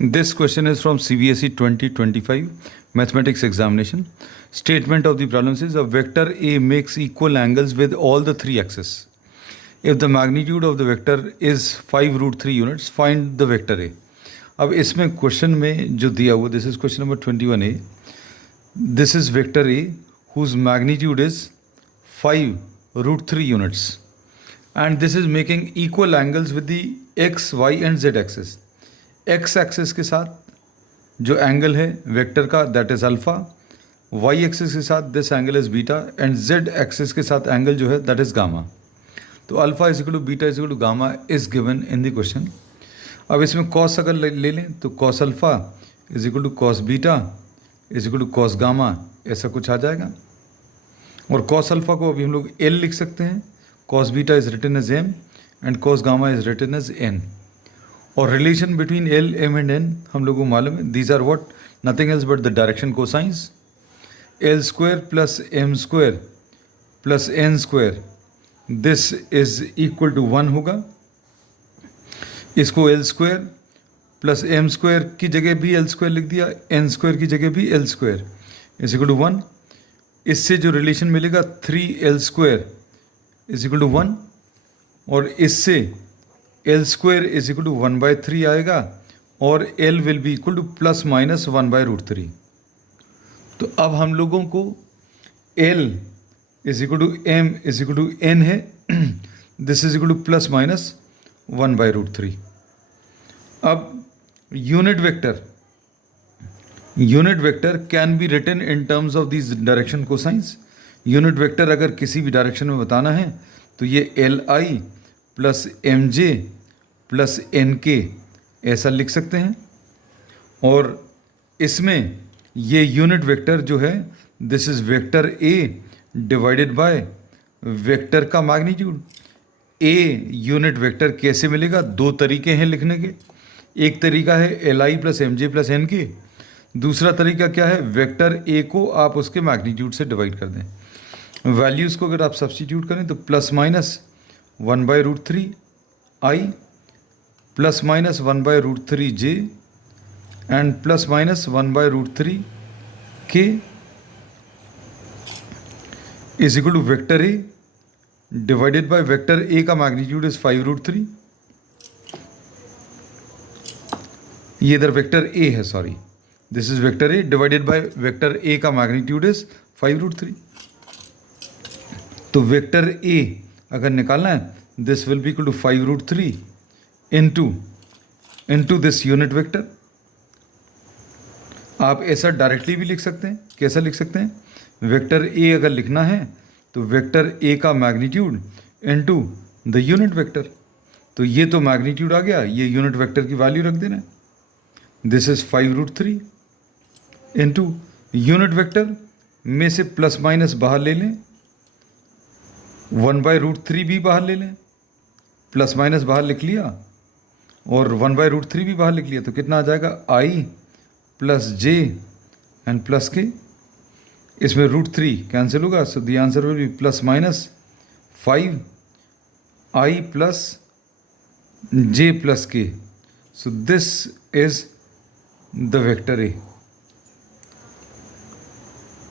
This question is from CBSE 2025 mathematics examination. Statement of the problem says a vector A makes equal angles with all the three axes. If the magnitude of the vector is 5 root 3 units, find the vector A. अब इसमें question में जो दिया हुआ, this is question number 21A. This is vector A whose magnitude is 5 root 3 units and this is making equal angles with the x, y and z axis. x axis के साथ जो angle है vector का that is alpha, y axis के साथ this angle is beta and z axis के साथ angle जो है दैट इज गामा. तो alpha is equal to beta is equal to gamma is given in the question. अब इसमें कॉस अगर ले लें तो cos alpha is equal to cos beta is equal to cos gamma, ऐसा कुछ आ जाएगा. और कॉस अल्फा को अभी हम लोग एल लिख सकते हैं, cos beta is written as m and cos gamma is written as n. और relation between l, m and n हम लोगों को मालूम है. These are what, nothing else but the direction cosines. L square plus m square plus n square this is equal to 1 होगा. इसको l square plus m square की जगह भी एल स्क्वायर लिख दिया, एन स्क्वायर की जगह भी l square is equal to 1. इससे जो रिलेशन मिलेगा 3l square is equal to 1 और इससे l square is equal to 1/3 आएगा और l will be equal to plus minus 1/√3. तो अब हम लोगों को l is equal to m is equal to n है, this is equal to plus minus 1/√3. अब unit vector can be written in terms of this direction cosines. Unit vector अगर किसी भी डायरेक्शन में बताना है तो ये l i plus m j plus n के ऐसा लिख सकते हैं. और इसमें ये यूनिट वेक्टर जो है this is vector a divided by vector का मैग्नीट्यूड. ए यूनिट वेक्टर कैसे मिलेगा, दो तरीके हैं लिखने के. एक तरीका है l i plus m j plus n k, दूसरा तरीका क्या है, वेक्टर ए को आप उसके मैग्नीट्यूड से डिवाइड कर दें. वैल्यूज़ को अगर आप सब्स्टिट्यूट करें तो plus minus 1/√3 i plus minus 1/√3 j and plus minus 1/√3 k is equal to vector a divided by vector a का मैग्नीट्यूड इज 5√3. ये इधर वेक्टर ए है, sorry, this is vector a divided by vector a का magnitude is 5√3. तो vector A अगर निकालना है this will be equal to 5√3 into this unit vector. आप ऐसा डायरेक्टली भी लिख सकते हैं. कैसा लिख सकते हैं, वेक्टर ए अगर लिखना है तो वेक्टर ए का magnitude into the unit vector. तो ये तो मैग्नीट्यूड आ गया, ये यूनिट वेक्टर की वैल्यू रख देना है. This is 5√3 into unit vector में से प्लस माइनस बाहर ले लें, 1/√3 भी बाहर ले लें, प्लस माइनस बाहर लिख लिया और 1/√3 भी बाहर लिख लिया. तो कितना आ जाएगा, i plus j and plus k. इसमें √3 कैंसिल होगा, so the answer will be plus minus 5 i plus j plus k. So this is the vector A.